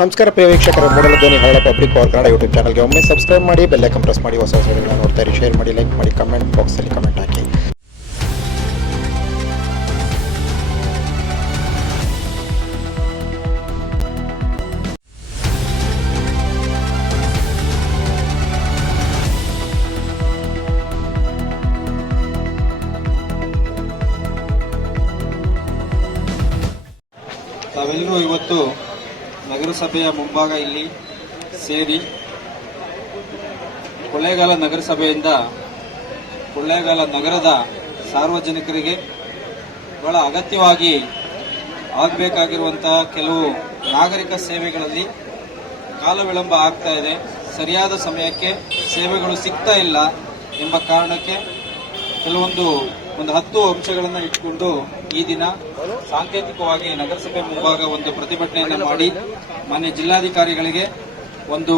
ನಮಸ್ಕಾರ ಪ್ರಿಯ ವೀಕ್ಷಕರೇ, ಮೂಡಲ ಧ್ವನಿ ಹಳ್ಳ ಪಬ್ಲಿಕ್ ಪವರ್ ಕನ್ನಡ ಯೂಟ್ಯೂಬ್ ಚಾನಲ್ಗೆ ಒಮ್ಮೆ ಸಬ್ಸ್ಕ್ರೈಬ್ ಮಾಡಿ, ಬೆಲ್ ಐಕಾನ್ ಪ್ರೆಸ್ ಮಾಡಿ, ಹೊಸ ವಿಡಿಯೋಗಳನ್ನ ನೋಡ್ತಾ ಇರಿ. ಶೇರ್ ಮಾಡಿ, ಲೈಕ್ ಮಾಡಿ, ಕಮೆಂಟ್ ಬಾಕ್ಸಲ್ಲಿ ಕಮೆಂಟ್ ಹಾಕಿ. ತಾವೆಲ್ಲರೂ ಇವತ್ತು ನಗರಸಭೆಯ ಮುಂಭಾಗ ಇಲ್ಲಿ ಸೇರಿ ಕೊಳ್ಳೇಗಾಲ ನಗರಸಭೆಯಿಂದ ಕೊಳ್ಳೇಗಾಲ ನಗರದ ಸಾರ್ವಜನಿಕರಿಗೆ ಬಹಳ ಅಗತ್ಯವಾಗಿ ಆಗಬೇಕಾಗಿರುವಂತಹ ಕೆಲವು ನಾಗರಿಕ ಸೇವೆಗಳಲ್ಲಿ ಕಾಲ ವಿಳಂಬ ಆಗ್ತಾ ಇದೆ, ಸರಿಯಾದ ಸಮಯಕ್ಕೆ ಸೇವೆಗಳು ಸಿಗ್ತಾ ಇಲ್ಲ ಎಂಬ ಕಾರಣಕ್ಕೆ ಕೆಲವೊಂದು 10 ಅಂಶಗಳನ್ನು ಇಟ್ಕೊಂಡು ಈ ದಿನ ಸಾಂಕೇತಿಕವಾಗಿ ನಗರಸಭೆ ಮುಂಭಾಗ ಒಂದು ಪ್ರತಿಭಟನೆಯನ್ನು ಮಾಡಿ ಮಾನ್ಯ ಜಿಲ್ಲಾಧಿಕಾರಿಗಳಿಗೆ ಒಂದು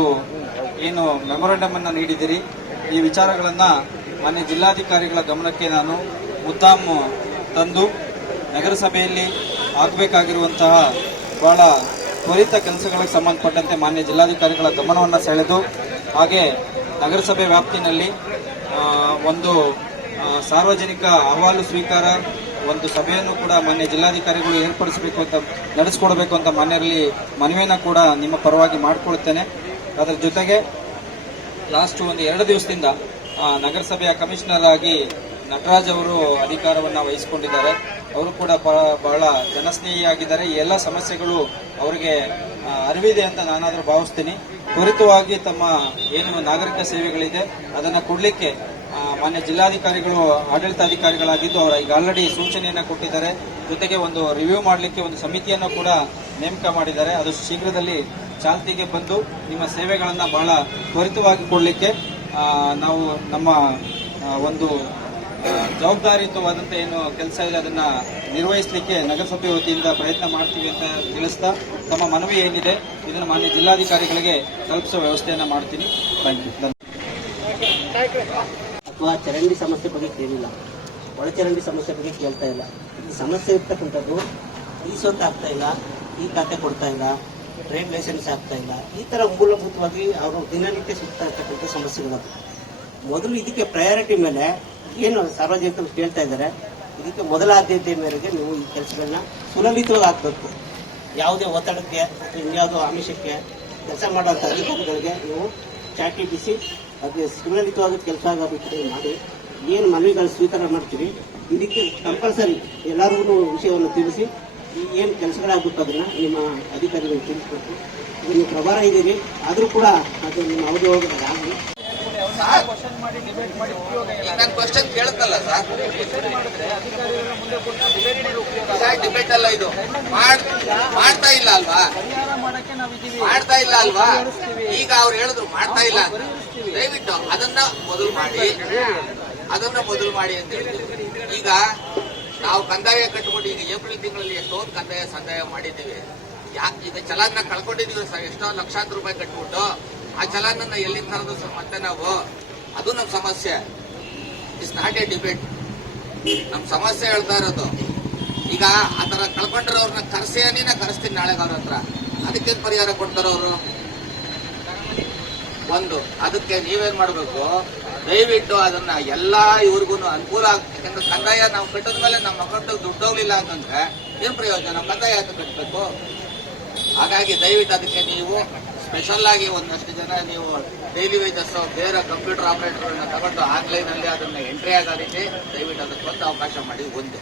ಏನು ಮೆಮೊರಂಡಮ್ ಅನ್ನು ನೀಡಿದಿರಿ. ಈ ವಿಚಾರಗಳನ್ನ ಮಾನ್ಯ ಜಿಲ್ಲಾಧಿಕಾರಿಗಳ ಗಮನಕ್ಕೆ ನಾನು ಮುದ್ದಾಮು ತಂದು ನಗರಸಭೆಯಲ್ಲಿ ಆಗಬೇಕಾಗಿರುವಂತಹ ಬಹಳ ತ್ವರಿತ ಕೆಲಸಗಳಿಗೆ ಸಂಬಂಧಪಟ್ಟಂತೆ ಮಾನ್ಯ ಜಿಲ್ಲಾಧಿಕಾರಿಗಳ ಗಮನವನ್ನು ಸೆಳೆದು, ಹಾಗೆ ನಗರಸಭೆ ವ್ಯಾಪ್ತಿನಲ್ಲಿ ಒಂದು ಸಾರ್ವಜನಿಕ ಅಹವಾಲು ಸ್ವೀಕಾರ ಒಂದು ಸಭೆಯನ್ನು ಕೂಡ ಮಾನ್ಯ ಜಿಲ್ಲಾಧಿಕಾರಿಗಳು ಏರ್ಪಡಿಸಬೇಕು ಅಂತ, ನಡೆಸಿಕೊಡಬೇಕು ಅಂತ ಮಾನ್ಯರಲ್ಲಿ ಮನವಿಯನ್ನು ಕೂಡ ನಿಮ್ಮ ಪರವಾಗಿ ಮಾಡಿಕೊಳ್ಳುತ್ತೇನೆ. ಅದರ ಜೊತೆಗೆ ಲಾಸ್ಟ್ 2 ದಿವಸದಿಂದ ನಗರಸಭೆಯ ಕಮಿಷನರ್ ಆಗಿ ನಟರಾಜ್ ಅವರು ಅಧಿಕಾರವನ್ನು ವಹಿಸಿಕೊಂಡಿದ್ದಾರೆ. ಅವರು ಕೂಡ ಬಹಳ ಜನಸ್ನೇಹಿಯಾಗಿದ್ದಾರೆ. ಈ ಎಲ್ಲ ಸಮಸ್ಯೆಗಳು ಅವರಿಗೆ ಅರಿವಿದೆ ಅಂತ ನಾನಾದರೂ ಭಾವಿಸ್ತೀನಿ. ತ್ವರಿತವಾಗಿ ತಮ್ಮ ಏನು ನಾಗರಿಕ ಸೇವೆಗಳಿದೆ ಅದನ್ನು ಕೊಡಲಿಕ್ಕೆ ಮಾನ್ಯ ಜಿಲ್ಲಾಧಿಕಾರಿಗಳು ಆಡಳಿತಾಧಿಕಾರಿಗಳಾಗಿದ್ದು ಅವರು ಈಗ ಆಲ್ರೆಡಿ ಸೂಚನೆಯನ್ನು ಕೊಟ್ಟಿದ್ದಾರೆ. ಜೊತೆಗೆ ಒಂದು ರಿವ್ಯೂ ಮಾಡಲಿಕ್ಕೆ ಒಂದು ಸಮಿತಿಯನ್ನು ಕೂಡ ನೇಮಕ ಮಾಡಿದ್ದಾರೆ. ಅದು ಶೀಘ್ರದಲ್ಲಿ ಚಾಲ್ತಿಗೆ ಬಂದು ನಿಮ್ಮ ಸೇವೆಗಳನ್ನು ಬಹಳ ತ್ವರಿತವಾಗಿ ಕೊಡಲಿಕ್ಕೆ ನಾವು ನಮ್ಮ ಒಂದು ಜವಾಬ್ದಾರಿಯುತವಾದಂಥ ಏನು ಕೆಲಸ ಇದೆ ಅದನ್ನ ನಿರ್ವಹಿಸಲಿಕ್ಕೆ ನಗರಸಭೆ ವತಿಯಿಂದ ಪ್ರಯತ್ನ ಮಾಡ್ತೀವಿ ಅಂತ ತಿಳಿಸ್ತಾ, ತಮ್ಮ ಮನವಿ ಏನಿದೆ ಇದನ್ನು ಮಾನ್ಯ ಜಿಲ್ಲಾಧಿಕಾರಿಗಳಿಗೆ ತಲುಪಿಸುವ ವ್ಯವಸ್ಥೆಯನ್ನು ಮಾಡ್ತೀನಿ. Thank you. ಅಥವಾ ಚರಂಡಿ ಸಮಸ್ಯೆ ಬಗ್ಗೆ ಕೇಳಿಲ್ಲ, ಒಳಚರಂಡಿ ಸಮಸ್ಯೆ ಬಗ್ಗೆ ಕೇಳ್ತಾ ಇಲ್ಲ. ಈ ಸಮಸ್ಯೆ ಇರ್ತಕ್ಕಂಥದ್ದು ಈ ಸೊತ್ತು ಆಗ್ತಾ ಇಲ್ಲ, ಈ ಖಾತೆ ಕೊಡ್ತಾ ಇಲ್ಲ, ಟ್ರೇಡ್ ಲೈಸೆನ್ಸ್ ಆಗ್ತಾ ಇಲ್ಲ, ಈ ತರ ಮೂಲಭೂತವಾಗಿ ಅವರು ದಿನನಿತ್ಯ ಸಿಗ್ತಾ ಇರ್ತಕ್ಕಂಥ ಸಮಸ್ಯೆಗಳು. ಮೊದಲು ಇದಕ್ಕೆ ಪ್ರಯಾರಿಟಿ ಮೇಲೆ ಏನು ಸಾರ್ವಜನಿಕರು ಕೇಳ್ತಾ ಇದ್ದಾರೆ, ಇದಕ್ಕೆ ಮೊದಲ ಆದ್ಯತೆ ಮೇರೆಗೆ ನೀವು ಈ ಕೆಲಸಗಳನ್ನ ಸುಲಲಿತವಾಗಿ ಹಾಕಬೇಕು. ಯಾವುದೇ ಒತ್ತಡಕ್ಕೆ ಅಥವಾ ಇನ್ಯಾವುದೋ ಆಮಿಷಕ್ಕೆ ಕೆಲಸ ಮಾಡುವಂಥ ಅಧಿಕಾರಿಗಳಿಗೆ ನೀವು ಚಾಟಿ ಬಿಸಿ ಅದಕ್ಕೆ ಸುಲಲಿತವಾದ ಕೆಲಸ ಆಗಬೇಕು ಮಾಡಿ ಏನು ಮನವಿಗಳು ಸ್ವೀಕಾರ ಮಾಡ್ತೀವಿ, ಇದಕ್ಕೆ ಕಂಪಲ್ಸರಿ ಎಲ್ಲರಿಗೂ ವಿಷಯವನ್ನು ತಿಳಿಸಿ ಏನು ಕೆಲಸಗಳಾಗಬೇಕು ಅದನ್ನ ನಿಮ್ಮ ಅಧಿಕಾರಿಗಳಿಗೆ ತಿಳಿಸ್ಬೇಕು. ಇದು ನೀವು ಪ್ರಭಾರ ಇದ್ದೀರಿ, ಆದರೂ ಕೂಡ ಅದು ನಿಮ್ಮ ಅವಧಿ ಹೋಗೋದಾಗಲಿ. ಕ್ವಶನ್ ಕೇಳುತ್ತಲ್ಲ ಸರ್, ಡಿಬೇಟ್ ಅಲ್ಲ ಇದು. ಮಾಡ್ತಾ ಇಲ್ಲ ಅಲ್ವಾ, ಮಾಡ್ತಾ ಇಲ್ಲ ಅಲ್ವಾ? ಈಗ ಅವ್ರು ಹೇಳಿದ್ರು ಮಾಡ್ತಾ ಇಲ್ಲ ಅಂತ. ದಯವಿಟ್ಟು ಅದನ್ನ ಮೊದಲು ಮಾಡಿ ಅಂತ ಹೇಳ್ತೀವಿ. ಈಗ ನಾವು ಕಂದಾಯ ಕಟ್ಟಿಕೊಂಡು ಈಗ ಏಪ್ರಿಲ್ ತಿಂಗಳಲ್ಲಿ ಎಷ್ಟೊಂದು ಸಂದಾಯ ಮಾಡಿದ್ದೀವಿ. ಈಗ ಚಲಾನ್ನ ಕಳ್ಕೊಂಡಿದೀವಿ ಸರ್, ಎಷ್ಟೋ ಲಕ್ಷಾಂತರ ರೂಪಾಯಿ ಕಟ್ಬಿಟ್ಟು ಆ ಚಲಾನನ್ನ ಎಲ್ಲಿಂದ ತರೋದು ಸರ್ ಮತ್ತೆ ನಾವು? ಅದು ನಮ್ಮ ಸಮಸ್ಯೆ. It's not A debate. ನಮ್ಮ ಸಮಸ್ಯೆ ಹೇಳ್ತಾ ಇರೋದು. ಈಗ ಆ ತರ ಕಳ್ಕೊಂಡಿರೋರ್ನ ಕರೆಸ್ತೀನಿ ನಾಳೆಗೆ ಅವ್ರ ಹತ್ರ. ಅದಕ್ಕೇನು ಪರಿಹಾರ ಕೊಡ್ತಾರ ಅವರು? ಒಂದು ಅದಕ್ಕೆ ನೀವೇನ್ ಮಾಡ್ಬೇಕು, ದಯವಿಟ್ಟು ಅದನ್ನ ಎಲ್ಲಾ ಇವ್ರಿಗೂ ಅನುಕೂಲ ಯಾಕಂದ್ರೆ ಕಂದಾಯ ನಾವು ಕಟ್ಟಿದ ಮೇಲೆ ನಮ್ಮ ಅಕೌಂಟ್ ದುಡ್ಡು ಹೋಗ್ಲಿಲ್ಲ ಅಂತಂದ್ರೆ ಏನ್ ಪ್ರಯೋಜನ? ನಾವು ಕಂದಾಯ ಯಾಕೆ ಕಟ್ಟಬೇಕು? ಹಾಗಾಗಿ ದಯವಿಟ್ಟು ಅದಕ್ಕೆ ನೀವು ಸ್ಪೆಷಲ್ ಆಗಿ ಒಂದಷ್ಟು ಜನ ನೀವು ಡೈಲಿ ವೇಜಸ್ ಬೇರೆ ಕಂಪ್ಯೂಟರ್ ಆಪರೇಟರ್ಗಳನ್ನ ತಗೊಂಡು ಆನ್ಲೈನ್ ಅಲ್ಲಿ ಅದನ್ನ ಎಂಟ್ರಿ ಆಗೋ ರೀತಿ ದಯವಿಟ್ಟು ಅದಕ್ಕೆ ಒಂದು ಅವಕಾಶ ಮಾಡಿ. ಒಂದು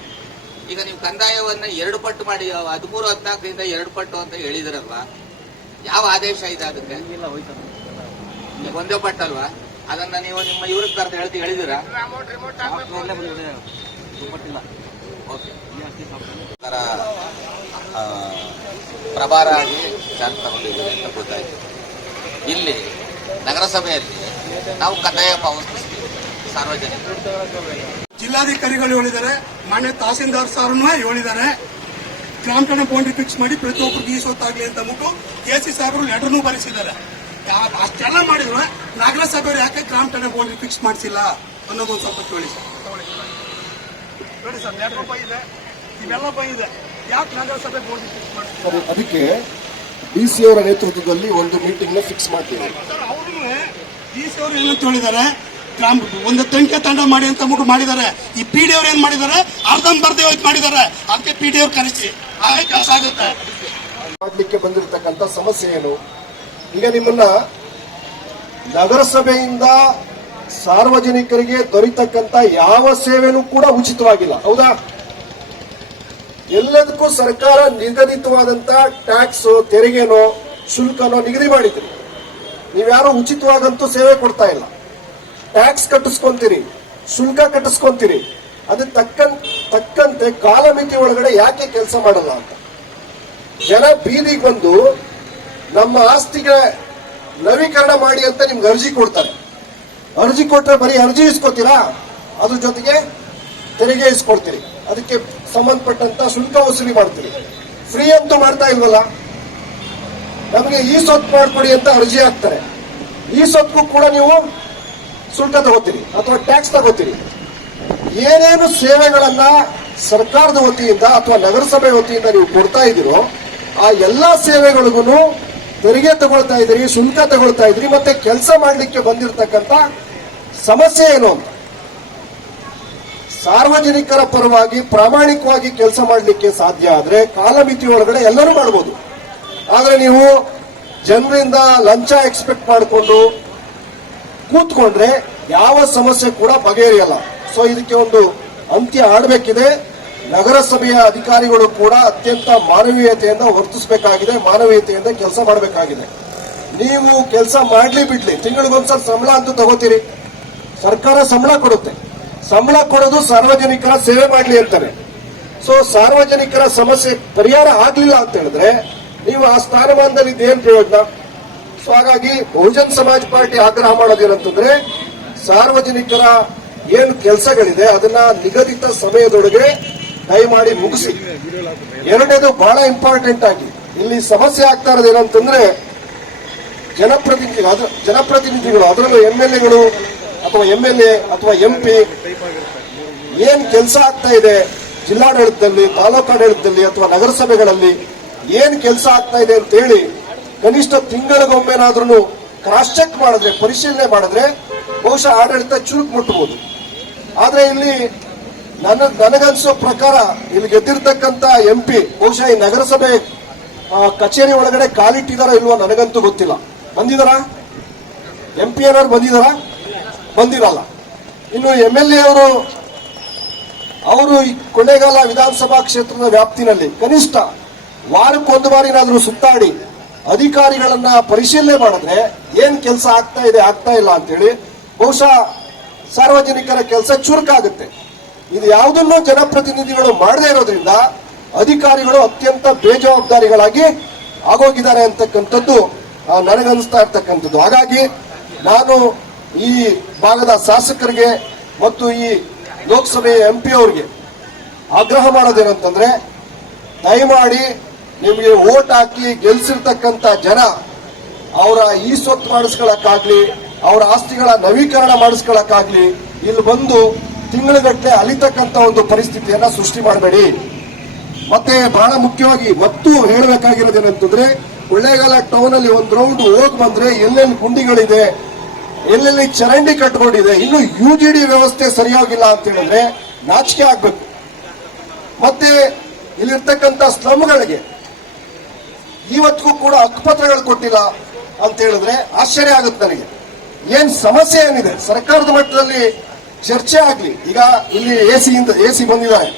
ಈಗ ನೀವು ಕಂದಾಯವನ್ನ 2 ಪಟ್ಟು ಮಾಡಿ 13-14ರಿಂದ 2 ಪಟ್ಟು ಅಂತ ಹೇಳಿದ್ರಲ್ವಾ? ಯಾವ ಆದೇಶ ಇದೆ ಅದಕ್ಕೆ? ಒಂದೇ ಪಟ್ಟಲ್ವಾ? ಅದನ್ನ ನೀವು ನಿಮ್ಮ ಇವ್ರಿಗೆ ಕರೆದು ಹೇಳಿದಿರಾ? ಪ್ರಭಾರ ಆಗಿ ಚಾರ್ಜ್ ತಗೊಂಡಿದ್ದೀವಿ ಅಂತ ಗೊತ್ತಾಯ್ತು. ಇಲ್ಲಿ ನಗರಸಭೆಯಲ್ಲಿ ನಾವು ಕಂದಾಯ ಪಾವತಿಸ್ತೀವಿ ಸಾರ್ವಜನಿಕರು. ಜಿಲ್ಲಾಧಿಕಾರಿಗಳು ಹೇಳಿದ್ದಾರೆ, ಮಾನ್ಯ ತಹಸೀಲ್ದಾರ್ ಸಾರ್ನು ಹೇಳಿದ್ದಾರೆ, ಗ್ರಾಮ ಠಾಣೆ ಬೌಂಡ್ರಿ ಫಿಕ್ಸ್ ಮಾಡಿ ಪ್ರತಿಯೊಬ್ಬರಿಗೆ ಈ ಸೊತ್ತಾಗ್ಲಿ ಅಂತ ಅಂದ್ಬಿಟ್ಟು ಕೆಸಿ ಸಾಹೇಬರು ಲೆಟರ್ನೂ ಬರೆಸಿದ್ದಾರೆ. ಅಷ್ಟೆಲ್ಲ ಮಾಡಿದ್ರು ನಗರಸಭೆಯವರು ಯಾಕೆ ಗ್ರಾಮ ಠಾಣೆ ಬೌಂಡ್ರಿ ಫಿಕ್ಸ್ ಮಾಡಿಸಿಲ್ಲ ಅನ್ನೋದು ಒಂದು ಸ್ವಲ್ಪ ಕೇಳಿ ಸರ್. ನೋಡಿ ಸರ್, ಲೆಟರ್ ಇದೆ, ಇವೆಲ್ಲ ಬಂದಿದೆ, ಯಾಕೆ ನಗರಸಭೆ ಬೌಂಡ್ರಿ ಫಿಕ್ಸ್ ಮಾಡಿಸಿಲ್ಲ? ಅದಕ್ಕೆ DC ಅವರ ನೇತೃತ್ವದಲ್ಲಿ ಒಂದು ಮೀಟಿಂಗ್ ನ ಫಿಕ್ಸ್ ಮಾಡ್ತಿದ್ದಾರೆ. DC ಅವರು ಏನಂತ ಹೇಳಿದ್ದಾರೆ, ಒಂದು ತನಿಖೆ ತಂಡ ಮಾಡಿ ಅಂತ ಮಾಡಿದ್ದಾರೆ. ಈ PD ಅವ್ರು ಏನ್ ಮಾಡಿದ್ದಾರೆ, ಅರ್ಧಂಬರ್ಧ ಮಾಡಿದ್ದಾರೆ. ಅದಕ್ಕೆ PD ಅವ್ರು ಕರೆಸಿ ಹಾಗೆ ಕೆಲಸ ಆಗುತ್ತೆ. ಮಾಡ್ಲಿಕ್ಕೆ ಬಂದಿರತಕ್ಕಂತ ಸಮಸ್ಯೆ ಏನು? ಈಗ ನಿಮ್ಮನ್ನ ನಗರಸಭೆಯಿಂದ ಸಾರ್ವಜನಿಕರಿಗೆ ದೊರೆತಕ್ಕಂತ ಯಾವ ಸೇವೆನೂ ಕೂಡ ಉಚಿತವಾಗಿಲ್ಲ, ಹೌದಾ? ಎಲ್ಲದಕ್ಕೂ ಸರ್ಕಾರ ನಿಗದಿತವಾದಂತ ಟ್ಯಾಕ್ಸ್, ತೆರಿಗೆನೋ ಶುಲ್ಕನೋ ನಿಗದಿ ಮಾಡಿದ್ರಿ. ನೀವ್ಯಾರು ಉಚಿತವಾಗಂತೂ ಸೇವೆ ಕೊಡ್ತಾ ಇಲ್ಲ. ಟ್ಯಾಕ್ಸ್ ಕಟ್ಟಿಸ್ಕೊಂತೀರಿ, ಶುಲ್ಕ ಕಟ್ಟಿಸ್ಕೊಂತೀರಿ. ಅದಕ್ಕೆ ತಕ್ಕಂತೆ ಕಾಲಮಿತಿ ಒಳಗಡೆ ಯಾಕೆ ಕೆಲಸ ಮಾಡಲ್ಲ ಅಂತ ಜನ ಬೀದಿಗೆ ಬಂದು ನಮ್ಮ ಆಸ್ತಿಗೆ ನವೀಕರಣ ಮಾಡಿ ಅಂತ ನಿಮ್ಗೆ ಅರ್ಜಿ ಕೊಡ್ತಾರೆ. ಅರ್ಜಿ ಕೊಟ್ರೆ ಬರೀ ಅರ್ಜಿ ಇಸ್ಕೊತೀರಾ? ಅದ್ರ ಜೊತೆಗೆ ತೆರಿಗೆ ಇಸ್ಕೊಡ್ತೀರಿ, ಅದಕ್ಕೆ ಸಂಬಂಧಪಟ್ಟಂತ ಶುಲ್ಕ ವಸೂಲಿ ಮಾಡ್ತೀರಿ. ಫ್ರೀ ಅಂತೂ ಮಾಡ್ತಾ ಇಲ್ವಲ್ಲ. ನಮಗೆ ಈ ಸೊತ್ತು ಮಾಡ್ಕೊಡಿ ಅಂತ ಅರ್ಜಿ ಹಾಕ್ತಾರೆ. ಈ ಸೊತ್ತಿಗೂ ಕೂಡ ನೀವು ಶುಲ್ಕ ತಗೋತೀರಿ ಅಥವಾ ಟ್ಯಾಕ್ಸ್ ತಗೋತೀರಿ. ಏನೇನು ಸೇವೆಗಳನ್ನ ಸರ್ಕಾರದ ವತಿಯಿಂದ ಅಥವಾ ನಗರಸಭೆ ವತಿಯಿಂದ ನೀವು ಕೊಡ್ತಾ ಇದ್ದೀರೋ ಆ ಎಲ್ಲಾ ಸೇವೆಗಳಿಗೂ ತೆರಿಗೆ ತಗೊಳ್ತಾ ಇದ್ದೀರಿ, ಶುಲ್ಕ ತಗೊಳ್ತಾ ಇದ್ರಿ. ಮತ್ತೆ ಕೆಲಸ ಮಾಡಲಿಕ್ಕೆ ಬಂದಿರತಕ್ಕಂತ ಸಮಸ್ಯೆ ಏನು ಅಂತ ಸಾರ್ವಜನಿಕರ ಪರವಾಗಿ ಪ್ರಾಮಾಣಿಕವಾಗಿ ಕೆಲಸ ಮಾಡಲಿಕ್ಕೆ ಸಾಧ್ಯ ಆದ್ರೆ ಕಾಲಮಿತಿ ಒಳಗಡೆ ಎಲ್ಲರೂ ಮಾಡಬಹುದು. ಆದ್ರೆ ನೀವು ಜನರಿಂದ ಲಂಚ ಎಕ್ಸ್ಪೆಕ್ಟ್ ಮಾಡಿಕೊಂಡು ಕೂತ್ಕೊಂಡ್ರೆ ಯಾವ ಸಮಸ್ಯೆ ಕೂಡ ಬಗೆಹರಿಯಲ್ಲ. ಸೊ ಇದಕ್ಕೆ ಒಂದು ಅಂತ್ಯ ಆಡಬೇಕಿದೆ. ನಗರಸಭೆಯ ಅಧಿಕಾರಿಗಳು ಕೂಡ ಅತ್ಯಂತ ಮಾನವೀಯತೆಯಿಂದ ವರ್ತಿಸಬೇಕಾಗಿದೆ, ಮಾನವೀಯತೆಯಿಂದ ಕೆಲಸ ಮಾಡಬೇಕಾಗಿದೆ. ನೀವು ಕೆಲಸ ಮಾಡ್ಲಿ ಬಿಡ್ಲಿ, ತಿಂಗಳಿಗೊಂದ್ಸಲ ಸಂಬಳ ಅಂತೂ ತಗೋತೀರಿ. ಸರ್ಕಾರ ಸಂಬಳ ಕೊಡುತ್ತೆ. ಸಂಬಳ ಕೊಡೋದು ಸಾರ್ವಜನಿಕರ ಸೇವೆ ಮಾಡ್ಲಿ ಅಂತಾರೆ. ಸೊ ಸಾರ್ವಜನಿಕರ ಸಮಸ್ಯೆ ಪರಿಹಾರ ಆಗ್ಲಿಲ್ಲ ಅಂತ ಹೇಳಿದ್ರೆ ನೀವು ಆ ಸ್ಥಾನಮಾನದಲ್ಲಿ ಇದೇನ್ ಪ್ರಯೋಜನ? ಸೊ ಹಾಗಾಗಿ ಬಹುಜನ್ ಸಮಾಜ್ ಪಾರ್ಟಿ ಆಗ್ರಹ ಮಾಡೋದೇನಂತಂದ್ರೆ ಸಾರ್ವಜನಿಕರ ಏನು ಕೆಲಸಗಳಿದೆ ಅದನ್ನ ನಿಗದಿತ ಸಮಯದೊಳಗೆ ದಯಮಾಡಿ ಮುಗಿಸಿ. ಎರಡನೇದು ಬಹಳ ಇಂಪಾರ್ಟೆಂಟ್ ಆಗಿ ಇಲ್ಲಿ ಸಮಸ್ಯೆ ಆಗ್ತಾ ಇರೋದು ಏನಂತಂದ್ರೆ ಜನಪ್ರತಿನಿಧಿಗಳು ಅದರಲ್ಲೂ MLAಗಳು ಅಥವಾ MLA ಅಥವಾ MP ಏನ್ ಕೆಲಸ ಆಗ್ತಾ ಇದೆ ಜಿಲ್ಲಾಡಳಿತದಲ್ಲಿ, ತಾಲೂಕಾಡಳಿತದಲ್ಲಿ ಅಥವಾ ನಗರಸಭೆಗಳಲ್ಲಿ ಏನ್ ಕೆಲಸ ಆಗ್ತಾ ಇದೆ ಅಂತ ಹೇಳಿ ಕನಿಷ್ಠ ತಿಂಗಳಿಗೊಮ್ಮೆನಾದ್ರೂ ಕ್ರಾಸ್ ಚೆಕ್ ಮಾಡಿದ್ರೆ, ಪರಿಶೀಲನೆ ಮಾಡಿದ್ರೆ ಬಹುಶಃ ಆಡಳಿತ ಚುರುಕು ಮುಟ್ಟಬಹುದು. ಆದ್ರೆ ಇಲ್ಲಿ ನನಗನ್ಸೋ ಪ್ರಕಾರ ಇಲ್ಲಿ ಗೆದ್ದಿರ್ತಕ್ಕಂತ MP ಬಹುಶಃ ಈ ನಗರಸಭೆ ಕಚೇರಿ ಒಳಗಡೆ ಕಾಲಿಟ್ಟಿದಾರ ಇಲ್ವೋ ನನಗಂತೂ ಗೊತ್ತಿಲ್ಲ. ಬಂದಿದಾರ MP ಏನಾದ್ರು ಬಂದಿದಾರ? ಬಂದಿರಲ್ಲ. ಇನ್ನು MLA ಅವರು ಈ ಕೊಳ್ಳೇಗಾಲ ವಿಧಾನಸಭಾ ಕ್ಷೇತ್ರದ ವ್ಯಾಪ್ತಿನಲ್ಲಿ ಕನಿಷ್ಠ ವಾರಕ್ಕೊಂದು ಬಾರಿನಾದ್ರೂ ಸುತ್ತಾಡಿ ಅಧಿಕಾರಿಗಳನ್ನ ಪರಿಶೀಲನೆ ಮಾಡಿದ್ರೆ ಏನ್ ಕೆಲಸ ಆಗ್ತಾ ಇದೆ ಆಗ್ತಾ ಇಲ್ಲ ಅಂತೇಳಿ ಬಹುಶಃ ಸಾರ್ವಜನಿಕರ ಕೆಲಸ ಚುರುಕಾಗುತ್ತೆ. ಇದು ಯಾವುದನ್ನು ಜನಪ್ರತಿನಿಧಿಗಳು ಮಾಡದೇ ಇರೋದ್ರಿಂದ ಅಧಿಕಾರಿಗಳು ಅತ್ಯಂತ ಬೇಜವಾಬ್ದಾರಿಗಳಾಗಿ ಆಗೋಗಿದ್ದಾರೆ ಅಂತಕ್ಕಂಥದ್ದು ನನಗನ್ನಿಸ್ತಾ ಇರ್ತಕ್ಕಂಥದ್ದು. ಹಾಗಾಗಿ ನಾನು ಈ ಭಾಗದ ಶಾಸಕರಿಗೆ ಮತ್ತು ಈ ಲೋಕಸಭೆಯ MP ಅವರಿಗೆ ಆಗ್ರಹ ಮಾಡೋದೇನಂತಂದ್ರೆ ದಯಮಾಡಿ ನಿಮಗೆ ವೋಟ್ ಹಾಕಿ ಗೆಲ್ಸಿರ್ತಕ್ಕಂಥ ಜನ ಅವರ ಈ ಸ್ವತ್ತು ಮಾಡಿಸ್ಕೊಳಕ್ಕಾಗ್ಲಿ, ಅವರ ಆಸ್ತಿಗಳ ನವೀಕರಣ ಮಾಡಿಸ್ಕೊಳಕ್ಕಾಗ್ಲಿ ಇಲ್ಲಿ ಬಂದು ತಿಂಗಳುಗಟ್ಟಲೆ ಅಲಿತಕ್ಕಂಥ ಒಂದು ಪರಿಸ್ಥಿತಿಯನ್ನ ಸೃಷ್ಟಿ ಮಾಡಬೇಡಿ. ಮತ್ತೆ ಬಹಳ ಮುಖ್ಯವಾಗಿ ಮತ್ತು ಹೇಳಬೇಕಾಗಿರೋದೇನಂತಂದ್ರೆ ಕೊಳ್ಳೇಗಾಲ ಟೌನ್ ಅಲ್ಲಿ ಒಂದು ರೌಂಡ್ ಹೋಗಿ ಬಂದ್ರೆ ಎಲ್ಲೆಲ್ಲಿ ಗುಂಡಿಗಳಿದೆ, ಎಲ್ಲೆಲ್ಲಿ ಚರಂಡಿ ಕಟ್ಕೊಂಡಿದೆ, ಇನ್ನು UGD ವ್ಯವಸ್ಥೆ ಸರಿಯಾಗಿಲ್ಲ ಅಂತ ಹೇಳಿದ್ರೆ ನಾಚಿಕೆ ಆಗ್ಬೇಕು. ಮತ್ತೆ ಇಲ್ಲಿರ್ತಕ್ಕಂಥ ಸ್ಲಮ್ಗಳಿಗೆ ಇವತ್ತಿಗೂ ಕೂಡ ಹಕ್ಕುಪತ್ರಗಳು ಕೊಟ್ಟಿಲ್ಲ ಅಂತ ಹೇಳಿದ್ರೆ ಆಶ್ಚರ್ಯ ಆಗುತ್ತೆ ನನಗೆ. ಏನ್ ಸಮಸ್ಯೆ ಏನಿದೆ ಸರ್ಕಾರದ ಮಟ್ಟದಲ್ಲಿ ಚರ್ಚೆ ಆಗ್ಲಿ. ಈಗ ಇಲ್ಲಿ AC ಬಂದಿದ್ದಾರೆ,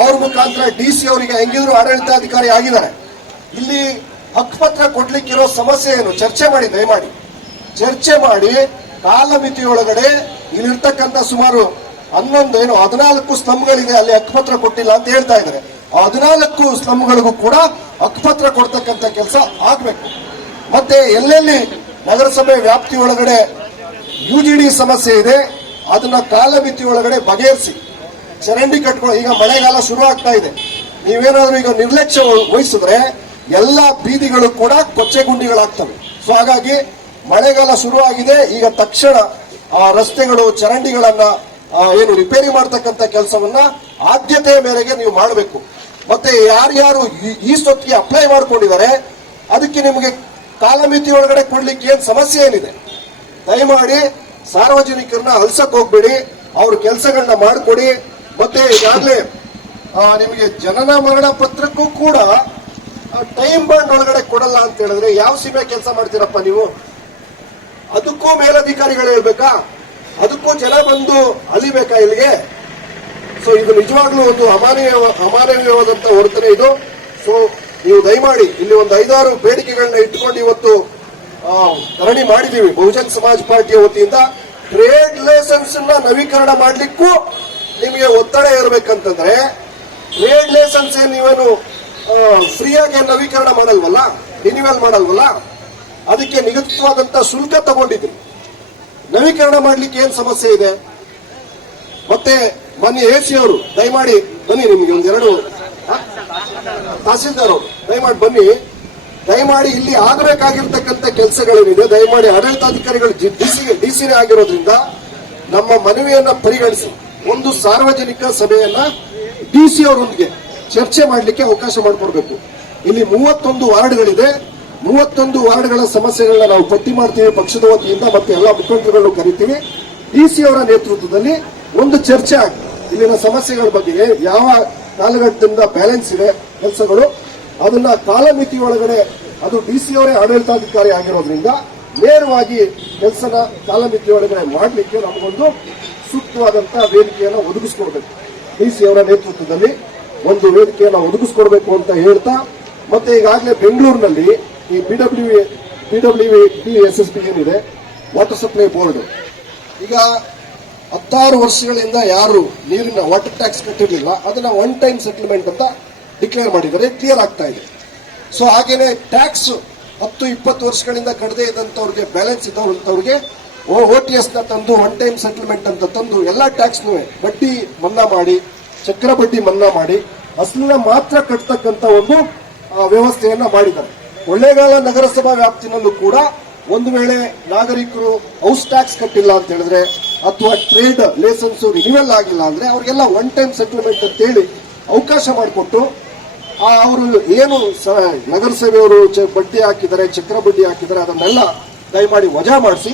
ಅವ್ರ ಮುಖಾಂತರ DC ಅವರಿಗೆ ಹೆಂಗಿದ್ರು ಆಡಳಿತಾಧಿಕಾರಿ ಆಗಿದ್ದಾರೆ. ಇಲ್ಲಿ ಹಕ್ಕುಪತ್ರ ಕೊಡ್ಲಿಕ್ಕಿರೋ ಸಮಸ್ಯೆ ಏನು ಚರ್ಚೆ ಮಾಡಿ, ದಯಮಾಡಿ ಚರ್ಚೆ ಮಾಡಿ ಕಾಲಮಿತಿಯೊಳಗಡೆ ಇಲ್ಲಿರ್ತಕ್ಕಂಥ ಸುಮಾರು 14 ಸ್ಲಮ್ಗಳಿದೆ, ಅಲ್ಲಿ ಹಕ್ಕುಪತ್ರ ಕೊಟ್ಟಿಲ್ಲ ಅಂತ ಹೇಳ್ತಾ ಇದ್ದಾರೆ. 14 ಸ್ಲಮ್ಗಳಿಗೂ ಕೂಡ ಹಕ್ಕುಪತ್ರ ಕೊಡ್ತಕ್ಕಂಥ ಕೆಲಸ ಆಗ್ಬೇಕು. ಮತ್ತೆ ಎಲ್ಲೆಲ್ಲಿ ನಗರಸಭೆ ವ್ಯಾಪ್ತಿ ಒಳಗಡೆ UGD ಸಮಸ್ಯೆ ಇದೆ ಅದನ್ನ ಕಾಲಮಿತಿ ಒಳಗಡೆ ಬಗೆಹರಿಸಿ. ಚರಂಡಿ ಕಟ್ಕೊಳ್ಳೋ, ಈಗ ಮಳೆಗಾಲ ಶುರು ಆಗ್ತಾ ಇದೆ, ನೀವೇನಾದ್ರೂ ಈಗ ನಿರ್ಲಕ್ಷ್ಯ ವಹಿಸಿದ್ರೆ ಎಲ್ಲಾ ಬೀದಿಗಳು ಕೂಡ ಕೊಚ್ಚೆ ಗುಂಡಿಗಳಾಗ್ತವೆ. ಸೊ ಹಾಗಾಗಿ ಮಳೆಗಾಲ ಶುರು ಆಗಿದೆ, ಈಗ ತಕ್ಷಣ ಆ ರಸ್ತೆಗಳು ಚರಂಡಿಗಳನ್ನ ಏನು ರಿಪೇರಿ ಮಾಡ್ತಕ್ಕಂಥ ಕೆಲಸವನ್ನ ಆದ್ಯತೆಯ ಮೇರೆಗೆ ನೀವು ಮಾಡಬೇಕು. ಮತ್ತೆ ಯಾರ್ಯಾರು ಈ ಸ್ವತ್ತಿಗೆ ಅಪ್ಲೈ ಮಾಡ್ಕೊಂಡಿದ್ದಾರೆ ಅದಕ್ಕೆ ನಿಮಗೆ ಕಾಲಮಿತಿ ಒಳಗಡೆ ಕೊಡ್ಲಿಕ್ಕೆ ಏನ್ ಸಮಸ್ಯೆ ಏನಿದೆ? ದಯಮಾಡಿ ಸಾರ್ವಜನಿಕರನ್ನ ಅಲ್ಸಕ್ ಹೋಗ್ಬೇಡಿ, ಅವ್ರ ಕೆಲಸಗಳನ್ನ ಮಾಡಿಕೊಡಿ. ಮತ್ತೆ ಈಗಾಗಲೇ ನಿಮಗೆ ಜನನ ಮರಣ ಪತ್ರಕ್ಕೂ ಕೂಡ ಟೈಮ್ ಬಾಂಡ್ ಒಳಗಡೆ ಕೊಡಲ್ಲ ಅಂತ ಹೇಳಿದ್ರೆ ಯಾವ ಸೀಮೆ ಕೆಲಸ ಮಾಡ್ತೀರಪ್ಪ ನೀವು? ಅದಕ್ಕೂ ಮೇಲಧಿಕಾರಿಗಳು ಹೇಳ್ಬೇಕಾ? ಅದಕ್ಕೂ ಜನ ಬಂದು ಅಲಿಬೇಕಾ ಇಲ್ಲಿಗೆ? ಸೊ ಇದು ನಿಜವಾಗ್ಲೂ ಒಂದು ಅಮಾನವೀಯವಾದಂತ ವರ್ತನೆ ಇದು. ಸೊ ನೀವು ದಯಮಾಡಿ ಇಲ್ಲಿ ಒಂದು 5-6 ಬೇಡಿಕೆಗಳನ್ನ ಇಟ್ಕೊಂಡು ಇವತ್ತು ಧರಣಿ ಮಾಡಿದೀವಿ ಬಹುಜನ್ ಸಮಾಜ್ ಪಾರ್ಟಿಯ ವತಿಯಿಂದ. ಟ್ರೇಡ್ ಲೈಸೆನ್ಸ್ ನ ನವೀಕರಣ ಮಾಡ್ಲಿಕ್ಕೂ ನಿಮಗೆ ಒತ್ತಡ ಇರಬೇಕಂತಂದ್ರೆ ಟ್ರೇಡ್ ಲೈಸೆನ್ಸ್ ನೀವೇನು ಫ್ರೀಯಾಗಿ ನವೀಕರಣ ಮಾಡಲ್ವಲ್ಲ, ರಿನ್ಯೂವಲ್ ಮಾಡಲ್ವಲ್ಲ, ಅದಕ್ಕೆ ನಿಗದಿತವಾದಂತ ಶುಲ್ಕ ತಗೊಂಡಿದ್ರಿ. ನವೀಕರಣ ಮಾಡ್ಲಿಕ್ಕೆ ಏನ್ ಸಮಸ್ಯೆ ಇದೆ? ಮತ್ತೆ ಮೊನ್ನೆ AC ಅವರು ದಯಮಾಡಿ ಬನ್ನಿ, ನಿಮಗೆ ಒಂದೆರಡು ತಹಸೀಲ್ದಾರ್ ಅವರು ದಯಮಾಡಿ ಬನ್ನಿ. ದಯಮಾಡಿ ಇಲ್ಲಿ ಆಗಬೇಕಾಗಿರ್ತಕ್ಕಂಥ ಕೆಲಸಗಳೇನಿದೆ ದಯಮಾಡಿ ಆಡಳಿತಾಧಿಕಾರಿಗಳು ಡಿಸಿನೇ ಆಗಿರೋದ್ರಿಂದ ನಮ್ಮ ಮನವಿಯನ್ನ ಪರಿಗಣಿಸಿ ಒಂದು ಸಾರ್ವಜನಿಕ ಸಭೆಯನ್ನ DC ಅವರೊಂದಿಗೆ ಚರ್ಚೆ ಮಾಡಲಿಕ್ಕೆ ಅವಕಾಶ ಮಾಡಿಕೊಡ್ಬೇಕು. ಇಲ್ಲಿ 31 ವಾರ್ಡ್ಗಳಿದೆ. 31 ವಾರ್ಡ್ಗಳ ಸಮಸ್ಯೆಗಳನ್ನ ನಾವು ಪಟ್ಟಿ ಮಾಡ್ತೀವಿ ಪಕ್ಷದ ವತಿಯಿಂದ, ಮತ್ತೆ ಎಲ್ಲ ಮುಖಂಡರುಗಳನ್ನು ಕರಿತೀವಿ. DC ಅವರ ನೇತೃತ್ವದಲ್ಲಿ ಒಂದು ಚರ್ಚೆ ಆಗಿ ಇಲ್ಲಿನ ಸಮಸ್ಯೆಗಳ ಬಗ್ಗೆ ಯಾವ ಕಾಲಘಟ್ಟದಿಂದ ಬ್ಯಾಲೆನ್ಸ್ ಇದೆ ಕೆಲಸಗಳು ಅದನ್ನ ಕಾಲಮಿತಿ ಒಳಗಡೆ, ಅದು DC ಅವರೇ ಆಡಳಿತಾಧಿಕಾರಿ ಆಗಿರೋದ್ರಿಂದ ನೇರವಾಗಿ ಕೆಲಸನ ಕಾಲಮಿತಿ ಒಳಗಡೆ ಮಾಡಲಿಕ್ಕೆ ನಮಗೊಂದು ಸೂಕ್ತವಾದಂತಹ ವೇದಿಕೆಯನ್ನು ಒದಗಿಸ್ಕೊಡ್ಬೇಕು. DC ಅವರ ನೇತೃತ್ವದಲ್ಲಿ ಒಂದು ವೇದಿಕೆಯನ್ನು ಒದಗಿಸ್ಕೊಡ್ಬೇಕು ಅಂತ ಹೇಳ್ತಾ, ಮತ್ತೆ ಈಗಾಗಲೇ ಬೆಂಗಳೂರಿನಲ್ಲಿ ಈ PWD-SSB ಏನಿದೆ ವಾಟರ್ ಸಪ್ಲೈ ಬೋರ್ಡ್, ಈಗ 16 ವರ್ಷಗಳಿಂದ ಯಾರು ನೀರಿನ ವಾಟರ್ ಟ್ಯಾಕ್ಸ್ ಕಟ್ಟಿರಲಿಲ್ಲ ಅದನ್ನ ಒನ್ ಟೈಮ್ ಸೆಟಲ್ಮೆಂಟ್ ಅಂತ ಡಿಕ್ಲೇರ್ ಮಾಡಿದ್ದಾರೆ, ಕ್ಲಿಯರ್ ಆಗ್ತಾ ಇದೆ. ಸೊ ಹಾಗೇನೆ ಟ್ಯಾಕ್ಸ್ 10-20 ವರ್ಷಗಳಿಂದ ಕಟ್ಟದೇ ಇದ್ದಂಥವ್ರಿಗೆ, ಬ್ಯಾಲೆನ್ಸ್ ಇದ್ದವ್ರಿಗೆ OTS ನ ತಂದು ಒನ್ ಟೈಮ್ ಸೆಟಲ್ಮೆಂಟ್ ಅಂತ ತಂದು ಎಲ್ಲಾ ಟ್ಯಾಕ್ಸ್ನೂ ಬಡ್ಡಿ ಮನ್ನಾ ಮಾಡಿ, ಚಕ್ರ ಬಡ್ಡಿ ಮನ್ನಾ ಮಾಡಿ ಅಸಲನ್ನ ಮಾತ್ರ ಕಟ್ಟತಕ್ಕಂತ ಒಂದು ವ್ಯವಸ್ಥೆಯನ್ನ ಮಾಡಿದ್ದಾರೆ. ಕೊಳ್ಳೇಗಾಲ ನಗರಸಭಾ ವ್ಯಾಪ್ತಿನಲ್ಲೂ ಕೂಡ ಒಂದು ವೇಳೆ ನಾಗರಿಕರು ಹೌಸ್ ಟ್ಯಾಕ್ಸ್ ಕಟ್ಟಿಲ್ಲ ಅಂತ ಹೇಳಿದ್ರೆ ಅಥವಾ ಟ್ರೇಡ್ ಲೈಸೆನ್ಸ್ ರಿನ್ಯೂವಲ್ ಆಗಿಲ್ಲ ಅಂದ್ರೆ ಅವ್ರಿಗೆಲ್ಲ ಒನ್ ಟೈಮ್ ಸೆಟಲ್ಮೆಂಟ್ ಅಂತ ಹೇಳಿ ಅವಕಾಶ ಮಾಡಿಕೊಟ್ಟು ಅವರು ಏನು ನಗರಸಭೆಯವರು ಬಡ್ಡಿ ಹಾಕಿದ್ದಾರೆ, ಚಕ್ರ ಬಡ್ಡಿ ಹಾಕಿದ್ದಾರೆ, ಅದನ್ನೆಲ್ಲ ದಯಮಾಡಿ ವಜಾ ಮಾಡಿಸಿ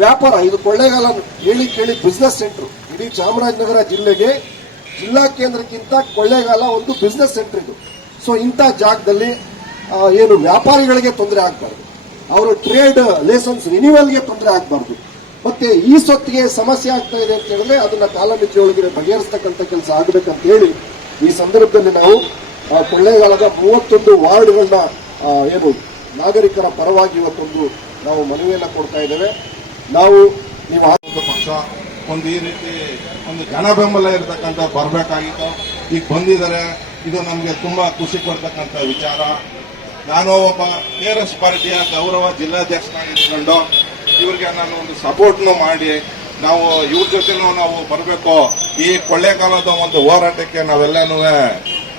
ವ್ಯಾಪಾರ, ಇದು ಕೊಳ್ಳೇಗಾಲ ಹೇಳಿ ಕೇಳಿ ಬಿಸ್ನೆಸ್ ಸೆಂಟರ್, ಇಡೀ ಚಾಮರಾಜನಗರ ಜಿಲ್ಲೆಗೆ ಜಿಲ್ಲಾ ಕೇಂದ್ರಕ್ಕಿಂತ ಕೊಳ್ಳೇಗಾಲ ಒಂದು ಬಿಸ್ನೆಸ್ ಸೆಂಟರ್ ಇದು. ಸೊ ಇಂಥ ಜಾಗದಲ್ಲಿ ಏನು ವ್ಯಾಪಾರಿಗಳಿಗೆ ತೊಂದರೆ ಆಗಬಾರ್ದು, ಅವರು ಟ್ರೇಡ್ ಲೈಸೆನ್ಸ್ ರಿನ್ಯೂವಲ್ಗೆ ತೊಂದರೆ ಆಗಬಾರ್ದು, ಮತ್ತೆ ಈ ಸೊತ್ತಿಗೆ ಸಮಸ್ಯೆ ಆಗ್ತಾ ಇದೆ ಅಂತ ಹೇಳಿದ್ರೆ ಅದನ್ನ ಕಾಲಮಿತಿಯೊಳಗೆ ಬಗೆಹರಿಸ್ತಕ್ಕಂಥ ಕೆಲಸ ಆಗಬೇಕಂತ ಹೇಳಿ ಈ ಸಂದರ್ಭದಲ್ಲಿ ನಾವು ಕೊಳ್ಳೇಗಾಲದ 31 ವಾರ್ಡ್ಗಳನ್ನ ಏನು ನಾಗರಿಕರ ಪರವಾಗಿ ಇವತ್ತೊಂದು ನಾವು ಮನವಿಯನ್ನ ಕೊಡ್ತಾ ಇದ್ದೇವೆ. ನಾವು ನೀವು ಪಕ್ಷ ಒಂದು ಈ ರೀತಿ ಒಂದು ಜನ ಬೆಂಬಲ ಇರತಕ್ಕಂಥ ಬರಬೇಕಾಗಿತ್ತು, ಈಗ ಬಂದಿದ್ದಾರೆ. ಇದು ನಮಗೆ ತುಂಬಾ ಖುಷಿ ಕೊಡ್ತಕ್ಕಂಥ ವಿಚಾರ. ನಾನು ಒಬ್ಬ KRS ಪಾರ್ಟಿಯ ಗೌರವ ಜಿಲ್ಲಾಧ್ಯಕ್ಷನಾಗಿ ಇಟ್ಕೊಂಡು ಇವ್ರಿಗೆ ನಾನು ಒಂದು ಸಪೋರ್ಟ್ನು ಮಾಡಿ ನಾವು ಇವ್ರ ಜೊತೆನೂ ನಾವು ಬರಬೇಕು. ಈ ಕೊಳ್ಳೇಗಾಲದ ಒಂದು ಹೋರಾಟಕ್ಕೆ ನಾವೆಲ್ಲನೂ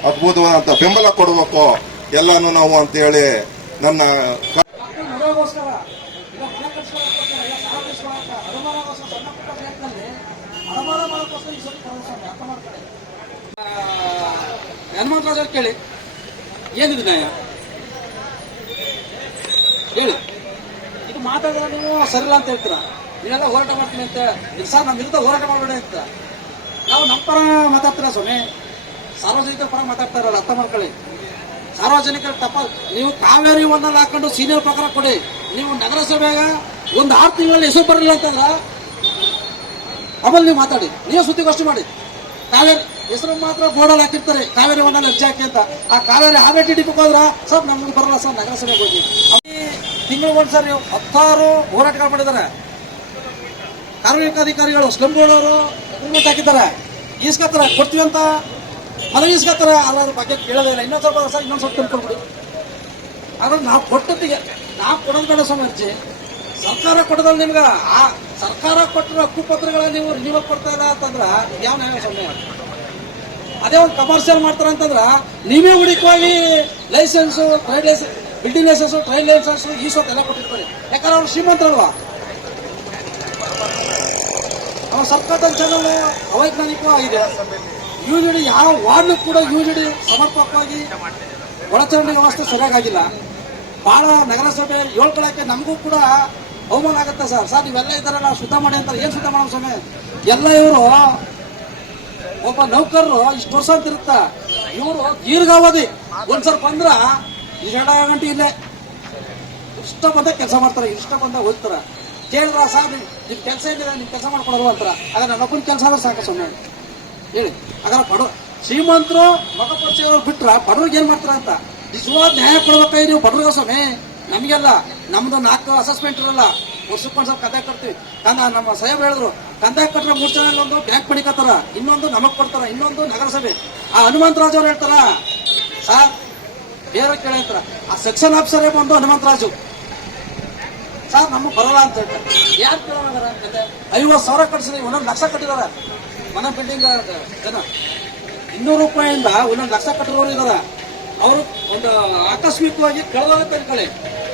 ಅದ್ಭುತವಾದಂತ ಬೆಂಬಲ ಕೊಡಬೇಕು ಎಲ್ಲಾನು ನಾವು ಅಂತ ಹೇಳಿ ನನ್ನ ಹನುಮಂತರಾಜ್ ಅವ್ರು ಕೇಳಿ, ಏನಿದೆ ನ್ಯಾಯ ಹೇಳಿ. ಇದು ಮಾತಾಡಿದ್ರೆ ನೀವು ಸರಿಲ್ಲ ಅಂತ ಹೇಳ್ತೀರಾ, ನೀವೆಲ್ಲ ಹೋರಾಟ ಮಾಡ್ತೀನಿ ಅಂತ. ಸರ್ ನಮ್ಮ ವಿರುದ್ಧ ಹೋರಾಟ ಮಾಡಬೇಡಿ ಅಂತ ನಾವು ನಮ್ಮ ಪರ ಮಾತಾಡ್ತೀರಾ ಸ್ವಾಮಿ, ಸಾರ್ವಜನಿಕರ ಪರ ಮಾತಾಡ್ತಾ ಇರಲ್ಲ, ಅರ್ಥ ಮಾಡ್ಕೊಳ್ಳಿ. ಸಾರ್ವಜನಿಕರ ತಪ್ಪ, ನೀವು ಕಾವೇರಿ ಒಂದಲ್ಲಿ ಹಾಕೊಂಡು ಸೀನಿಯರ್ ಪ್ರಕಾರ ಕೊಡಿ. ನೀವು ನಗರಸಭೆಗ ಒಂದು 6 ತಿಂಗಳಲ್ಲಿ ಹೆಸರು ಬರಲಿಲ್ಲ ಅಂತಂದ್ರ ಆಮೇಲೆ ನೀವು ಮಾತಾಡಿ, ನೀವು ಸುದ್ದಿಗೋಷ್ಠಿ ಮಾಡಿ. ಕಾವೇರಿ ಹೆಸರು ಮಾತ್ರ ಬೋರ್ಡಲ್ಲಿ ಹಾಕಿರ್ತಾರೆ, ಕಾವೇರಿ ಒಂದಲ್ಲಿ ಅರ್ಜಿ ಹಾಕಿ ಅಂತ. ಆ ಕಾವೇರಿ RTDP ಹೋದ್ರ ಸರ್ ನಮ್ಗೆ ಬರಲ್ಲ ಸರ್, ನಗರಸಭೆಗೆ ಹೋಗಿ. ತಿಂಗಳು ಒಂದ್ಸರಿ 16 ಹೋರಾಟಗಳು ಮಾಡಿದ್ದಾರೆ ಕಾರ್ಮಿಕ ಅಧಿಕಾರಿಗಳು. ಸ್ಲಮ್ ಬೋರ್ಡ್ ಅವರು ಅಗ್ರಿಮೆಂಟ್ ಹಾಕಿದ್ದಾರೆ, ಈಸ್ಕತ್ತಾರೆ, ಕೊಡ್ತೀವಿ ಅಂತ ಮನವಿ ಈಸ್ಕತ್ತಾರೆ. ಅದ್ರ ಬಗ್ಗೆ ಕೇಳೋದೇ ಇಲ್ಲ. ಇನ್ನೊಂದು ಸ್ವಲ್ಪ ಸರ್, ಇನ್ನೊಂದು ಸ್ವಲ್ಪ ತಿಳ್ಕೊಂಡ್ಬಿಡಿ. ಆದ್ರೆ ನಾವು ಕೊಟ್ಟೊತ್ತಿಗೆ ನಾವು ಕೊಡೋದು ಬೇಡ ಸ್ವಾಮಿ ಅರ್ಜಿ. ಸರ್ಕಾರ ಕೊಡೋದ್ರಲ್ಲಿ ನಿಮ್ಗೆ ಆ ಸರ್ಕಾರ ಕೊಟ್ಟಿರೋ ಹಕ್ಕುಪತ್ರಗಳ ನೀವು ರಿನ್ಯೂವಲ್ ಕೊಡ್ತಾ ಇಲ್ಲ ಅಂತಂದ್ರ ಯಾವ ನ್ಯಾಯ ಸ್ವಾಮಿ? ಅದೇ ಒಂದು ಕಮರ್ಷಿಯಲ್ ಮಾಡ್ತಾರೆ ಅಂತಂದ್ರ ನೀವೇ ಹುಡುಕವಾಗಿ licence, trade licence, building licence, train licence ಈ ಸೊತ್ತು ಎಲ್ಲ ಕೊಟ್ಟಿರ್ತಾರೆ. ಯಾಕಂದ್ರೆ ಅವ್ರು ಶ್ರೀಮಂತರಲ್ವಾ, ಅವ್ರ ಸರ್ಕಾರದ ಚಾನಲ್ ಅವೈಜ್ಞಾನಿಕವಾಗಿದೆ. UGD ಯಾವ ವಾರ್ಡ್ ಕೂಡ UGD ಸಮರ್ಪಕವಾಗಿ ಒಳಚರಂಡಿ ವ್ಯವಸ್ಥೆ ಸರಿಯಾಗಿಲ್ಲ. ಭಾಳ ನಗರಸಭೆ ಹೇಳ್ಕೊಳಕ್ಕೆ ನಮಗೂ ಕೂಡ ಅವಮಾನ ಆಗುತ್ತೆ ಸರ್. ಸರ್ ನೀವೆಲ್ಲ ಇದ್ದಾರಲ್ಲ ಶುದ್ಧ ಮಾಡಿ ಅಂತಾರೆ, ಏನು ಶುದ್ಧ ಮಾಡೋ ಸ್ವಾಮಿ? ಎಲ್ಲ ಇವರು ಒಬ್ಬ ನೌಕರರು ಇಷ್ಟು ವರ್ಷ ಅಂತ ಇರುತ್ತ, ಇವರು ದೀರ್ಘಾವಧಿ ಒಂದ್ಸಲ ಬಂದ್ರ 2 ಗಂಟೆ ಇಲ್ಲೇ ಇಷ್ಟ ಬಂದ ಕೆಲಸ ಮಾಡ್ತಾರೆ, ಇಷ್ಟ ಬಂದ ಹೋಗ್ತಾರ. ಕೇಳಿದ್ರ ಸರ್ ನಿಮ್ ಕೆಲಸ ಏನಿದೆ, ನಿಮ್ ಕೆಲಸ ಮಾಡ್ಕೊಡಲ್ವ ಅಂತಾರ. ಆಗ ನನ್ನೊಬ್ಬನ ಕೆಲಸ ಆದ್ರೆ ಸಾಕು ಸ್ವಾಮಿ ಹೇಳಿ. ಹಾಗಾದ್ರೆ ಬಡ ಶ್ರೀಮಂತರು ಮಗ ಪರಿಚಯವ್ರು ಬಿಟ್ರ ಬಡವ್ರಿಗೆ ಏನ್ ಮಾಡ್ತಾರ ಅಂತ ನಿಜವಾದ ನ್ಯಾಯ ಕೊಡ್ಬೇಕಾಗಿ ನೀವು ಬಡವ್ರಿಗೆ ಸ್ವಾಮಿ. ನಮಗೆಲ್ಲ ನಮ್ದು 4 ಅಸೆಸ್ಮೆಂಟ್ ಇರಲ್ಲ, ವರ್ಷಕ್ಕೊಂದ್ಸಲ ಕಂದಾಯ ಕಟ್ತೀವಿ. ನಮ್ಮ ಸಾಹೇಬ್ ಹೇಳಿದ್ರು ಕಂದಾಯ ಕಟ್ಟರೆ 3 ಜನ ಒಂದು ಬ್ಯಾಂಕ್ ಪಡಿಕತ್ತಾರ, ಇನ್ನೊಂದು ನಮಗ್ ಕೊಡ್ತಾರ, ಇನ್ನೊಂದು ನಗರಸಭೆ. ಆ ಹನುಮಂತರಾಜ್ ಅವ್ರು ಹೇಳ್ತಾರ ಸರ್ ಬೇರೆ ಕೇಳ್ತಾರ, ಆ ಸೆಕ್ಷನ್ ಆಫೀಸರೇ ಬಂದು ಹನುಮಂತರಾಜು ಸರ್ ನಮಗ್ ಬರಲ್ಲ ಅಂತ ಹೇಳ್ತಾರೆ. ಯಾರು ಕೇಳೋಣ? 50,000 ಕಟ್ಸಿದ್ರಿ, 1 ಲಕ್ಷ ಕಟ್ಟಿದಾರ ಮನೆ ಬಿಲ್ಡಿಂಗ್ ಜನ. 200 ರೂಪಾಯಿಂದ 1 ಲಕ್ಷ ಕಟ್ಟಿರೋರು ಇದಾರ. ಅವರು ಒಂದು ಆಕಸ್ಮಿಕವಾಗಿ ಕಳೆದ ತಿಳ್ಕೊಳ್ಳಿ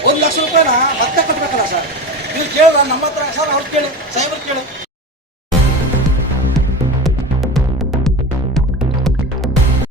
1 ಲಕ್ಷ ರೂಪಾಯಿನ ಮತ್ತೆ ಕಟ್ಬೇಕಲ್ಲ ಸರ್. ನೀವು ಕೇಳಿದ್ರ ನಮ್ಮ ಹತ್ರ ಸರ್ ಅವ್ರು ಕೇಳಿ ಸಾಹೇಬ್ರು ಕೇಳಿ